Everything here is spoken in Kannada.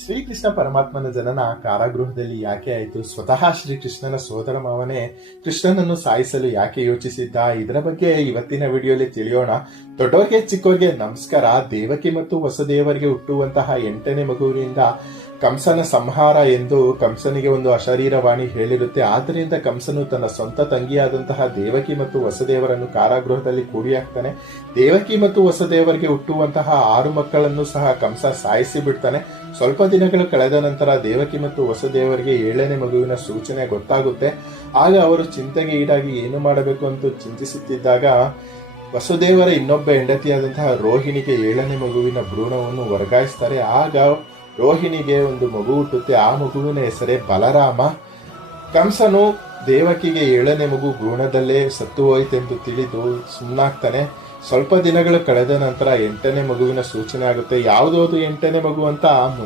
ಶ್ರೀಕೃಷ್ಣ ಪರಮಾತ್ಮನ ಜನನ ಕಾರಾಗೃಹದಲ್ಲಿ ಯಾಕೆ ಆಯಿತು? ಸ್ವತಃ ಶ್ರೀಕೃಷ್ಣನ ಸೋದರ ಮಾವನೇ ಕೃಷ್ಣನನ್ನು ಸಾಯಿಸಲು ಯಾಕೆ ಯೋಚಿಸಿದ್ದ? ಇದರ ಬಗ್ಗೆ ಇವತ್ತಿನ ವಿಡಿಯೋಲಿ ತಿಳಿಯೋಣ. ದೊಡ್ಡವರಿಗೆ ಚಿಕ್ಕವರಿಗೆ ನಮಸ್ಕಾರ. ದೇವಕಿ ಮತ್ತು ವಸುದೇವರಿಗೆ ಹುಟ್ಟುವಂತಹ 8ನೇ ಮಗುವಿನಿಂದ ಕಂಸನ ಸಂಹಾರ ಎಂದು ಕಂಸನಿಗೆ ಒಂದು ಅಶರೀರವಾಣಿ ಹೇಳಿರುತ್ತೆ. ಆದ್ದರಿಂದ ಕಂಸನು ತನ್ನ ಸ್ವಂತ ತಂಗಿಯಾದಂತಹ ದೇವಕಿ ಮತ್ತು ವಸುದೇವರನ್ನು ಕಾರಾಗೃಹದಲ್ಲಿ ಕೂಡಿ ಹಾಕ್ತಾನೆ. ದೇವಕಿ ಮತ್ತು ವಸುದೇವರಿಗೆ ಹುಟ್ಟುವಂತಹ 6 ಮಕ್ಕಳನ್ನು ಸಹ ಕಂಸ ಸಾಯಿಸಿ ಬಿಡ್ತಾನೆ. ಸ್ವಲ್ಪ ದಿನಗಳು ಕಳೆದ ನಂತರ ದೇವಕಿ ಮತ್ತು ವಸುದೇವರಿಗೆ 7ನೇ ಮಗುವಿನ ಸೂಚನೆ ಗೊತ್ತಾಗುತ್ತೆ. ಆಗ ಅವರು ಚಿಂತೆಗೆ ಈಡಾಗಿ ಏನು ಮಾಡಬೇಕು ಅಂತ ಚಿಂತಿಸುತ್ತಿದ್ದಾಗ ವಸುದೇವರ ಇನ್ನೊಬ್ಬ ಹೆಂಡತಿಯಾದಂತಹ ರೋಹಿಣಿಗೆ 7ನೇ ಮಗುವಿನ ಭ್ರೂಣವನ್ನು ವರ್ಗಾಯಿಸ್ತಾರೆ. ಆಗ ರೋಹಿಣಿಗೆ ಒಂದು ಮಗು ಹುಟ್ಟುತ್ತೆ. ಆ ಮಗುವಿನ ಹೆಸರೇ ಬಲರಾಮ. ಕಂಸನು ದೇವಕಿಗೆ 7ನೇ ಮಗು ಭ್ರೂಣದಲ್ಲೇ ಸತ್ತು ಹೋಯಿತೆಂದು ತಿಳಿದು ಸುಮ್ಮನಾಗ್ತಾನೆ. ಸ್ವಲ್ಪ ದಿನಗಳು ಕಳೆದ ನಂತರ 8ನೇ ಮಗುವಿನ ಸೂಚನೆ ಆಗುತ್ತೆ. ಯಾವುದೋ 8ನೇ ಮಗು ಅಂತ